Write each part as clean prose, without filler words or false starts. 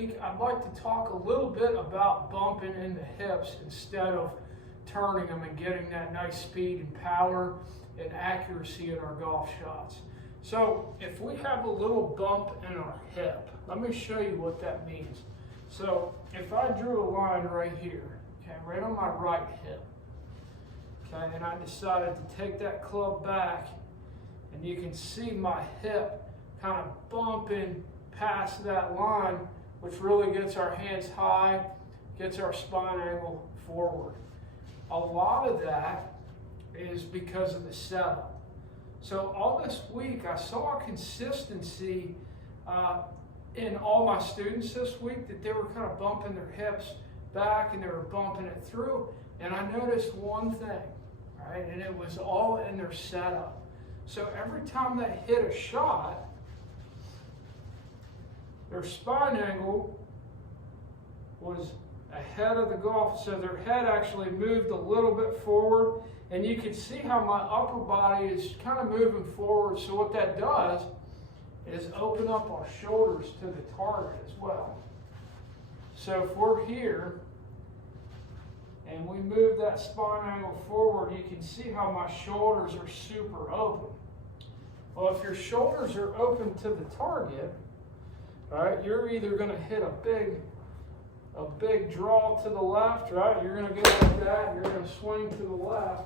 week, I'd like to talk a little bit about bumping in the hips instead of turning them and getting that nice speed and power and accuracy in our golf shots. So if we have a little bump in our hip, let me show you what that means. So if I drew a line right here, okay, right on my right hip, okay, and I decided to take that club back, and you can see my hip kind of bumping past that line, which really gets our hands high, gets our spine angle forward. A lot of that is because of the setup. So all this week, I saw a consistency in all my students this week that they were kind of bumping their hips back and they were bumping it through. And I noticed one thing, right? And it was all in their setup. So every time they hit a shot, their spine angle was ahead of the golf, so their head actually moved a little bit forward, and you can see how my upper body is kind of moving forward. So what that does is open up our shoulders to the target as well. So if we're here and we move that spine angle forward, you can see how my shoulders are super open. Well, if your shoulders are open to the target, right, you're either going to hit a big draw to the left, right? You're going to go like that, you're going to swing to the left.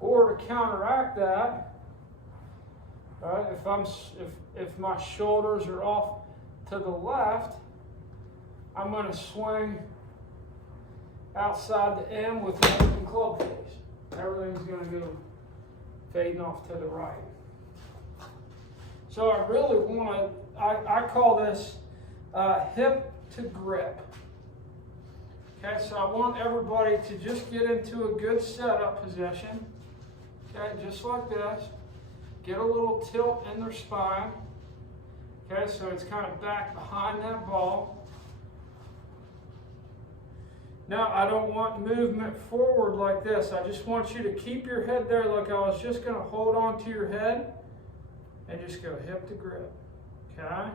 Or to counteract that, right, if my shoulders are off to the left, I'm going to swing outside the M with an open club face. Everything's going to go fading off to the right. So I really want to, I call this hip to grip. Okay, so I want everybody to just get into a good setup position. Okay, just like this. Get a little tilt in their spine. Okay, so it's kind of back behind that ball. Now, I don't want movement forward like this. I just want you to keep your head there like I was just going to hold on to your head and just go hip to grip. Okay?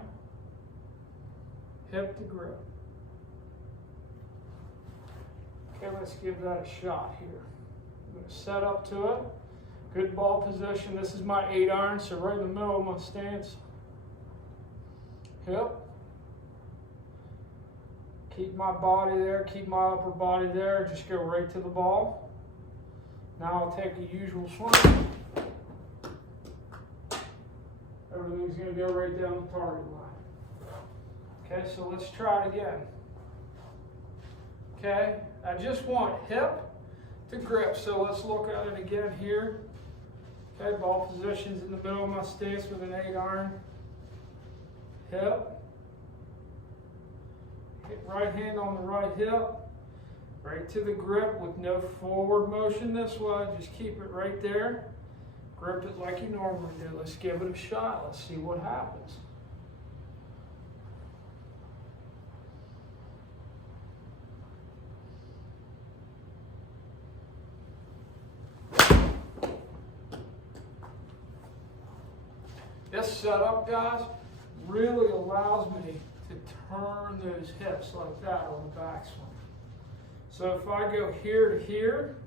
Hip to grip. Okay, let's give that a shot here. I'm going to set up to it. Good ball position. This is my 8-iron, so right in the middle of my stance. Hip. Keep my body there, keep my upper body there, just go right to the ball. Now I'll take the usual swing. Everything's going to go right down the target line. Okay, so let's try it again. Okay, I just want hip to grip, so let's look at it again here. Okay, ball position's in the middle of my stance with an 8-iron. Hip. Right hand on the right hip, right to the grip with no forward motion this way. Just keep it right there. Grip it like you normally do. Let's give it a shot. Let's see what happens. This setup, guys, really allows me to turn those hips like that on the backswing. So if I go here to here,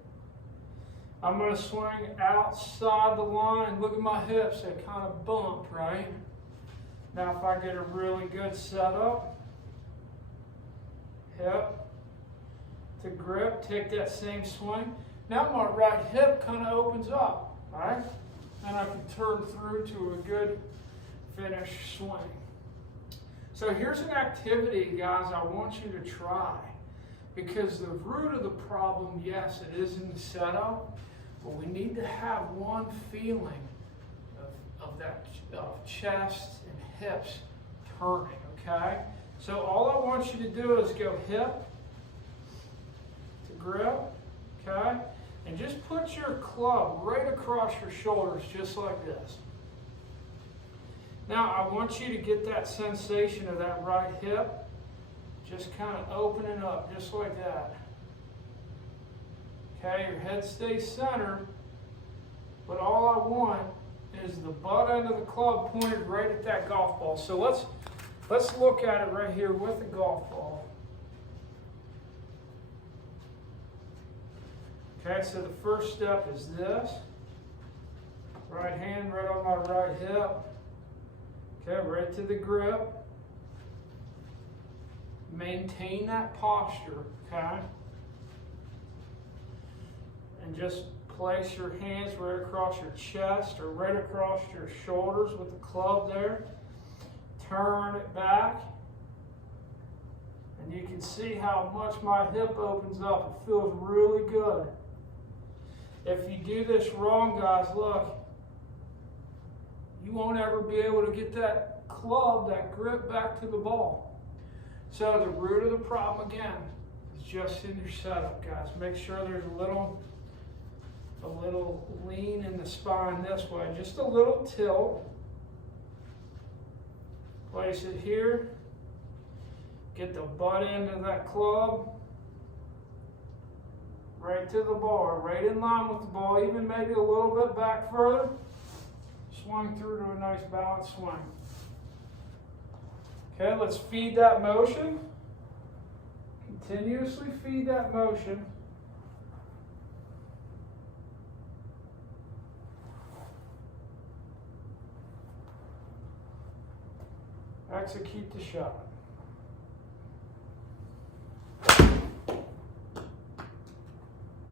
I'm going to swing outside the line. Look at my hips, they kind of bump, right? Now if I get a really good setup, hip to grip, take that same swing. Now my right hip kind of opens up, right? And I can turn through to a good finish swing. So here's an activity, guys, I want you to try. Because the root of the problem, yes, it is in the setup, but we need to have one feeling of chest and hips turning, okay? So all I want you to do is go hip to grip, okay? And just put your club right across your shoulders just like this. Now, I want you to get that sensation of that right hip just kind of opening up, just like that. Okay, your head stays centered, but all I want is the butt end of the club pointed right at that golf ball. So let's look at it right here with the golf ball. Okay, so the first step is this. Right hand right on my right hip. Okay, right to the grip. Maintain that posture, okay? And just place your hands right across your chest or right across your shoulders with the club there. Turn it back. And you can see how much my hip opens up. It feels really good. If you do this wrong, guys, look, you won't ever be able to get that club, that grip back to the ball. So the root of the problem, again, is just in your setup, guys. Make sure there's a little lean in the spine this way, just a little tilt. Place it here. Get the butt end of that club right to the bar, right in line with the ball, even maybe a little bit back further. Swing through to a nice balanced swing. Okay, let's feed that motion. Continuously feed that motion. Execute the shot.